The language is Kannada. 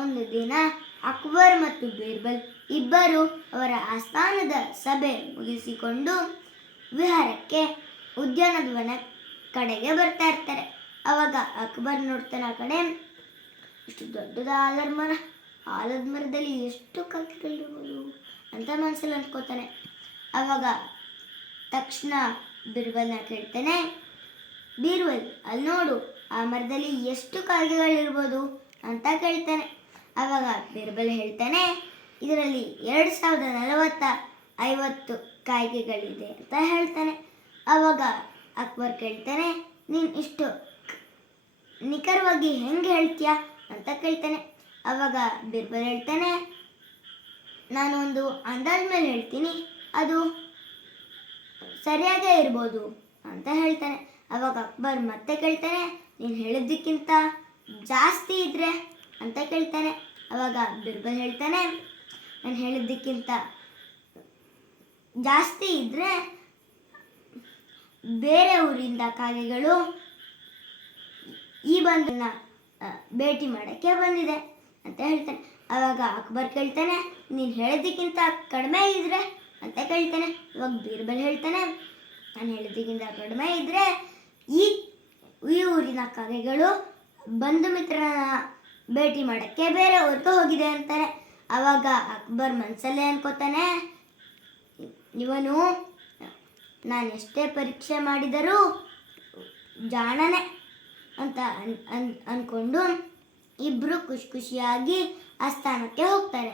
ಒಂದು ದಿನ ಅಕ್ಬರ್ ಮತ್ತು ಬೀರ್ಬಲ್ ಇಬ್ಬರು ಅವರ ಆಸ್ಥಾನದ ಸಭೆ ಮುಗಿಸಿಕೊಂಡು ವಿಹಾರಕ್ಕೆ ಉದ್ಯಾನವನ ಕಡೆಗೆ ಬರ್ತಾ ಇರ್ತಾರೆ. ಅವಾಗ ಅಕ್ಬರ್ ನೋಡ್ತಾನೆ ಆ ಕಡೆ, ಇಷ್ಟು ದೊಡ್ಡದ ಆಲದ ಮರದಲ್ಲಿ ಎಷ್ಟು ಕಾಗೆಗಳಿರ್ಬೋದು ಅಂತ ಮನಸ್ಸಲ್ಲಿ ಅಂದ್ಕೋತಾನೆ. ಅವಾಗ ತಕ್ಷಣ ಬೀರ್ಬಲ್ನ ಕೇಳ್ತಾನೆ, ಬೀರ್ಬಲ್ ಅಲ್ಲಿ ನೋಡು, ಆ ಮರದಲ್ಲಿ ಎಷ್ಟು ಕಾಗೆಗಳಿರ್ಬೋದು ಅಂತ ಕೇಳ್ತಾನೆ. ಆವಾಗ ಬೀರ್ಬಲ್ ಹೇಳ್ತಾನೆ, ಇದರಲ್ಲಿ 2040 ಕಾಗೆಗಳಿದೆ ಅಂತ ಹೇಳ್ತಾನೆ. ಆವಾಗ ಅಕ್ಬರ್ ಕೇಳ್ತಾನೆ, ನೀನು ಇಷ್ಟು ನಿಖರವಾಗಿ ಹೆಂಗೆ ಹೇಳ್ತೀಯಾ ಅಂತ ಕೇಳ್ತಾನೆ. ಆವಾಗ ಬೀರ್ಬಲ್ ಹೇಳ್ತಾನೆ, ನಾನು ಒಂದು ಅಂದಾಜ್ ಮೇಲೆ ಹೇಳ್ತೀನಿ, ಅದು ಸರಿಯಾಗೇ ಇರ್ಬೋದು ಅಂತ ಹೇಳ್ತಾನೆ. ಆವಾಗ ಅಕ್ಬರ್ ಮತ್ತೆ ಕೇಳ್ತಾನೆ, ನೀನು ಹೇಳಿದ್ದಕ್ಕಿಂತ ಜಾಸ್ತಿ ಇದ್ರೆ ಅಂತ ಕೇಳ್ತಾನೆ. ಆವಾಗ ಬೀರ್ಬಲ್ ಹೇಳ್ತಾನೆ, ನಾನು ಹೇಳಿದ್ದಕ್ಕಿಂತ ಜಾಸ್ತಿ ಇದ್ರೆ ಬೇರೆ ಊರಿಂದ ಕಾಗೆಗಳು ಈ ಬಂದನ್ನ ಭೇಟಿ ಮಾಡೋಕ್ಕೆ ಬಂದಿದೆ ಅಂತ ಹೇಳ್ತಾನೆ. ಆವಾಗ ಅಕ್ಬರ್ ಕೇಳ್ತಾನೆ, ನೀನು ಹೇಳಿದ್ದಕ್ಕಿಂತ ಕಡಿಮೆ ಇದ್ರೆ ಅಂತ ಕೇಳ್ತಾನೆ. ಇವಾಗ ಬೀರ್ಬಲ್ ಹೇಳ್ತಾನೆ, ನಾನು ಹೇಳಿದ್ದಕ್ಕಿಂತ ಕಡಿಮೆ ಇದ್ರೆ ಈ ಊರಿನ ಕಾಗೆಗಳು ಬಂಧು ಮಿತ್ರನ ಭೇಟಿ ಮಾಡೋಕ್ಕೆ ಬೇರೆ ಊರಿಗೆ ಹೋಗಿದೆ ಅಂತಾನೆ. ಆವಾಗ ಅಕ್ಬರ್ ಮನಸ್ಸಲ್ಲೇ ಅನ್ಕೋತಾನೆ, ಇವನು ನಾನು ಎಷ್ಟೇ ಪರೀಕ್ಷೆ ಮಾಡಿದರೂ ಜಾಣನೆ ಅಂತ ಅಂದ್ಕೊಂಡು ಇಬ್ಬರು ಖುಷಿಯಾಗಿ ಆ ಸ್ಥಾನಕ್ಕೆ ಹೋಗ್ತಾರೆ.